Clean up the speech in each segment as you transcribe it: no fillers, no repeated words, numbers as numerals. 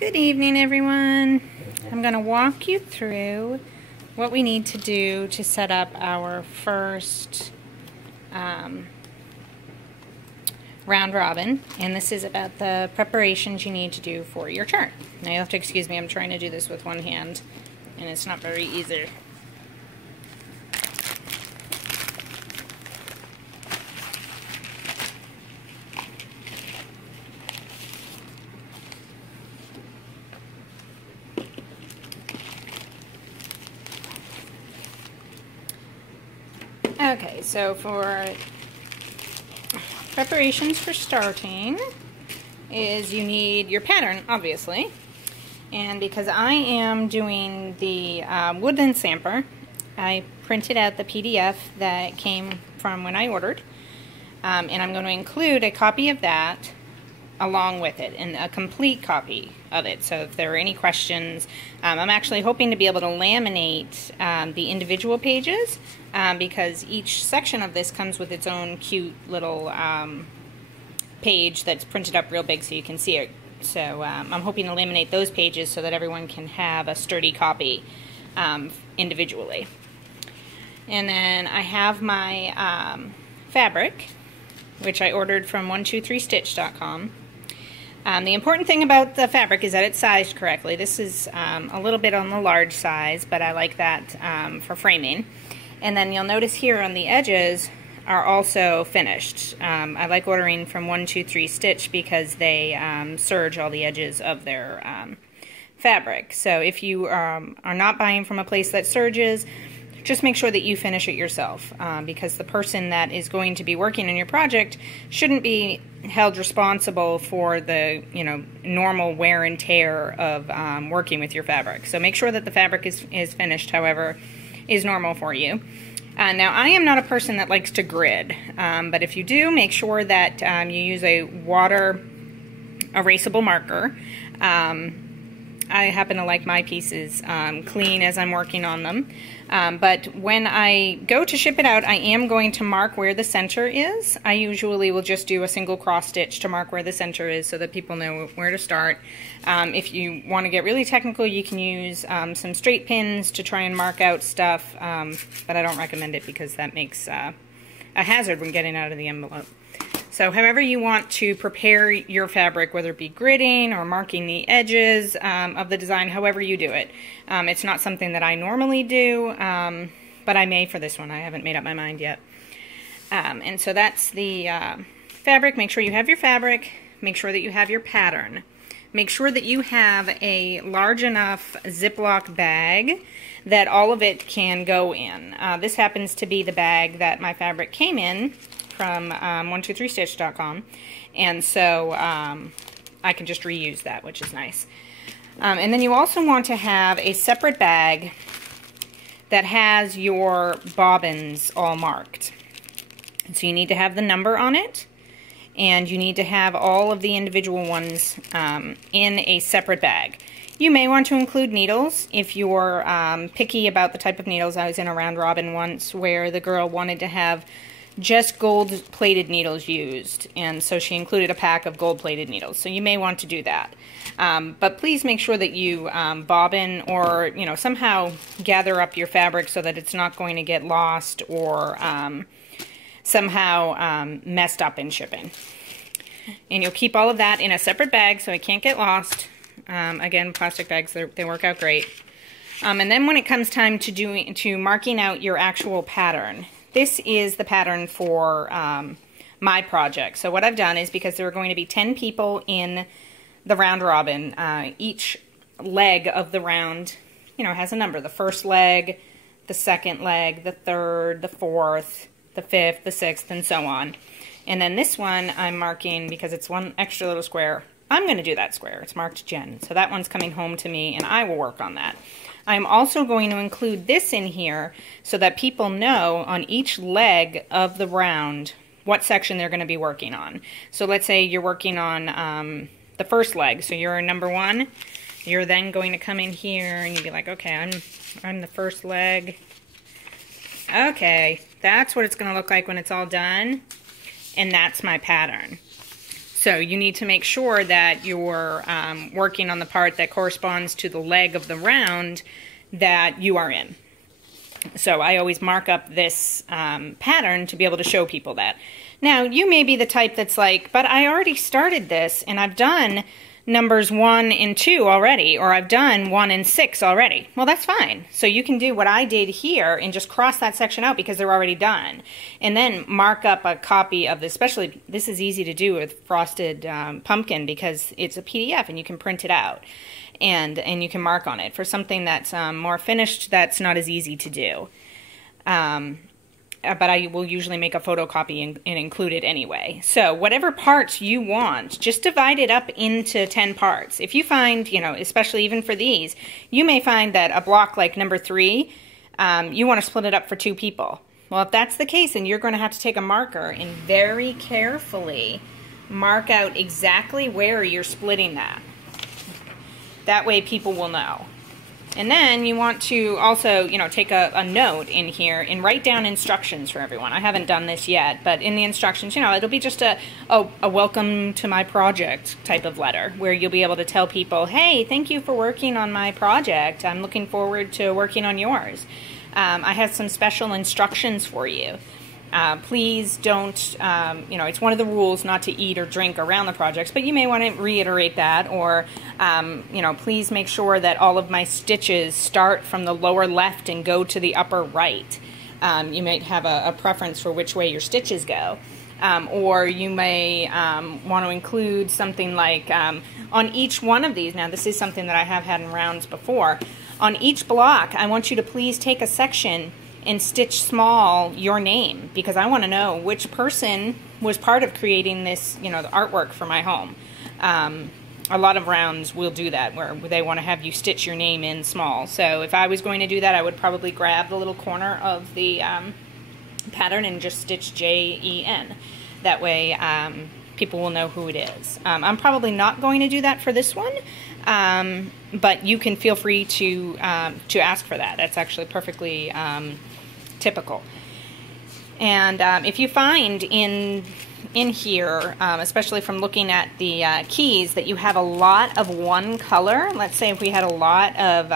Good evening, everyone. I'm going to walk you through what we need to do to set up our first round robin, and this is about the preparations you need to do for your chart. Now you'll have to excuse me, I'm trying to do this with one hand and it's not very easy. Okay, so for preparations for starting is you need your pattern, obviously. And because I am doing the woodland sampler, I printed out the PDF that came from when I ordered. And I'm going to include a copy of that along with it, and a complete copy of it. So if there are any questions, I'm actually hoping to be able to laminate the individual pages because each section of this comes with its own cute little page that's printed up real big so you can see it. So I'm hoping to laminate those pages so that everyone can have a sturdy copy individually. And then I have my fabric, which I ordered from 123stitch.com. The important thing about the fabric is that it's sized correctly. This is a little bit on the large size, but I like that for framing. And then you'll notice here on the edges are also finished. I like ordering from 123stitch because they serge all the edges of their fabric. So if you are not buying from a place that serges, just make sure that you finish it yourself because the person that is going to be working on your project shouldn't be held responsible for the normal wear and tear of working with your fabric. So make sure that the fabric is finished however is normal for you. Now I am not a person that likes to grid, but if you do, make sure that you use a water erasable marker. I happen to like my pieces clean as I'm working on them. But when I go to ship it out, I am going to mark where the center is. I usually will just do a single cross stitch to mark where the center is so that people know where to start. If you want to get really technical, you can use some straight pins to try and mark out stuff, but I don't recommend it because that makes a hazard when getting out of the envelope. So however you want to prepare your fabric, whether it be gridding or marking the edges of the design, however you do it. It's not something that I normally do, but I may for this one. I haven't made up my mind yet. And so that's the fabric. Make sure you have your fabric. Make sure that you have your pattern. Make sure that you have a large enough Ziploc bag that all of it can go in. This happens to be the bag that my fabric came in from 123stitch.com, and so I can just reuse that, which is nice. And then you also want to have a separate bag that has your bobbins all marked. And so you need to have the number on it, and you need to have all of the individual ones in a separate bag. You may want to include needles if you're picky about the type of needles. I was in a round robin once where the girl wanted to have just gold-plated needles used, and so she included a pack of gold-plated needles. So you may want to do that. But please make sure that you bobbin or somehow gather up your fabric so that it's not going to get lost or somehow messed up in shipping. And you'll keep all of that in a separate bag so it can't get lost. Again, plastic bags, they work out great. And then when it comes time to marking out your actual pattern, this is the pattern for my project. So what I've done is, because there are going to be 10 people in the round robin, each leg of the round, has a number. The first leg, the second leg, the third, the fourth, the fifth, the sixth, and so on. And then this one I'm marking because it's one extra little square. I'm going to do that square. It's marked Jen. So that one's coming home to me, and I will work on that. I'm also going to include this in here so that people know on each leg of the round what section they're going to be working on. So let's say you're working on the first leg. So you're in number 1. You're then going to come in here and you'll be like, okay, I'm the first leg. Okay, that's what it's going to look like when it's all done. And that's my pattern. So you need to make sure that you're working on the part that corresponds to the leg of the round that you are in. So I always mark up this pattern to be able to show people that. Now, you may be the type that's like, but I already started this and I've done numbers 1 and 2 already, or I've done 1 and 6 already. Well, that's fine. So you can do what I did here and just cross that section out because they're already done. And then mark up a copy of this, especially this is easy to do with Frosted Pumpkin because it's a PDF and you can print it out. And you can mark on it. For something that's more finished, that's not as easy to do. But I will usually make a photocopy and include it anyway. So whatever parts you want, just divide it up into 10 parts. If you find, you know, especially even for these, you may find that a block like number 3, you want to split it up for 2 people. Well, if that's the case, then you're going to have to take a marker and very carefully mark out exactly where you're splitting that. That way people will know. And then you want to also, you know, take a note in here and write down instructions for everyone. I haven't done this yet, but in the instructions, you know, it'll be just a welcome to my project type of letter where you'll be able to tell people, hey, thank you for working on my project. I'm looking forward to working on yours. I have some special instructions for you. Please don't, you know, it's one of the rules not to eat or drink around the projects, but you may want to reiterate that, or, you know, please make sure that all of my stitches start from the lower left and go to the upper right. You might have a preference for which way your stitches go. Or you may want to include something like on each one of these, now this is something that I have had in rounds before, on each block I want you to please take a section and stitch small your name, because I want to know which person was part of creating this, you know, the artwork for my home. A lot of rounds will do that, where they want to have you stitch your name in small. So if I was going to do that, I would probably grab the little corner of the pattern and just stitch J-E-N. That way people will know who it is. I'm probably not going to do that for this one, but you can feel free to ask for that. That's actually perfectly typical. And if you find in here, especially from looking at the keys, that you have a lot of one color, let's say if we had a lot of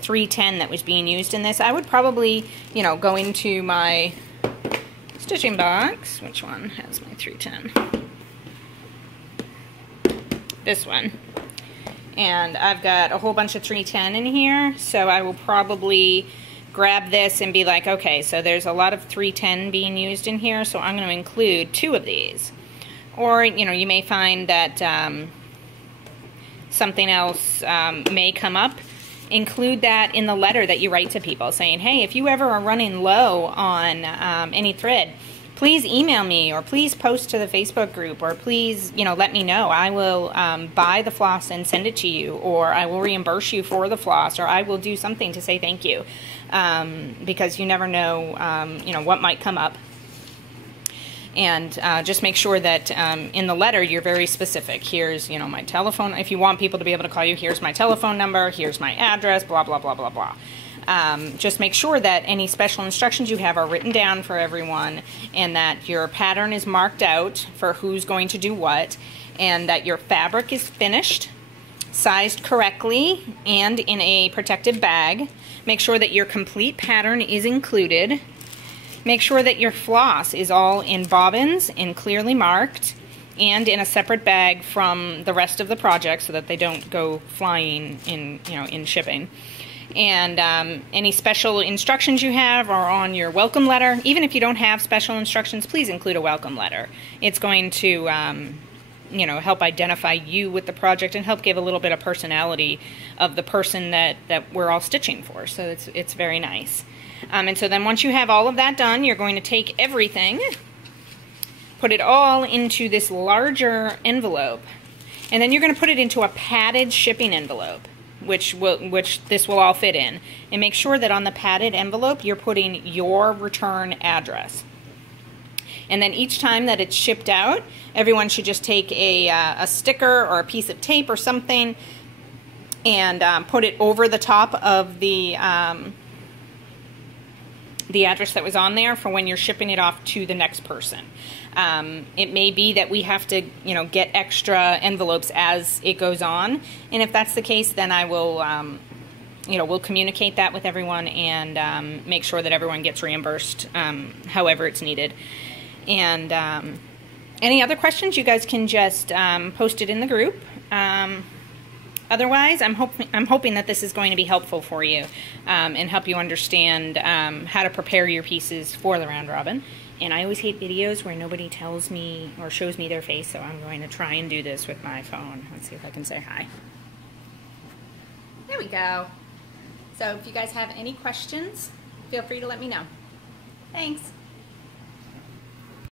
310 that was being used in this, I would probably, you know, go into my stitching box. Which one has my 310? This one. And I've got a whole bunch of 310 in here, so I will probably grab this and be like, okay, so there's a lot of 310 being used in here, so I'm going to include 2 of these. Or, you know, you may find that something else may come up. Include that in the letter that you write to people, saying, hey, if you ever are running low on any thread, please email me, or please post to the Facebook group, or please, you know, let me know. I will buy the floss and send it to you, or I will reimburse you for the floss, or I will do something to say thank you, because you never know, you know, what might come up. And just make sure that in the letter you're very specific. Here's, you know, my telephone. If you want people to be able to call you, here's my telephone number, here's my address, blah, blah, blah, blah, blah. Just make sure that any special instructions you have are written down for everyone, and that your pattern is marked out for who's going to do what, and that your fabric is finished, sized correctly, and in a protected bag. Make sure that your complete pattern is included. Make sure that your floss is all in bobbins and clearly marked, and in a separate bag from the rest of the project so that they don't go flying in, you know, in shipping. And any special instructions you have are on your welcome letter. Even if you don't have special instructions, please include a welcome letter. It's going to, you know, help identify you with the project and help give a little bit of personality of the person that we're all stitching for. So it's very nice. And so then once you have all of that done, you're going to take everything, put it all into this larger envelope, and then you're going to put it into a padded shipping envelope, which this will all fit in. And make sure that on the padded envelope you're putting your return address. And then each time that it's shipped out, everyone should just take a sticker or a piece of tape or something and put it over the top of the the address that was on there for when you're shipping it off to the next person. It may be that we have to, you know, get extra envelopes as it goes on, and if that's the case, then I will, you know, we'll communicate that with everyone and make sure that everyone gets reimbursed however it's needed. And any other questions, you guys can just post it in the group. Otherwise, I'm hoping that this is going to be helpful for you and help you understand how to prepare your pieces for the round robin. And I always hate videos where nobody tells me or shows me their face, so I'm going to try and do this with my phone. Let's see if I can say hi. There we go. So if you guys have any questions, feel free to let me know. Thanks.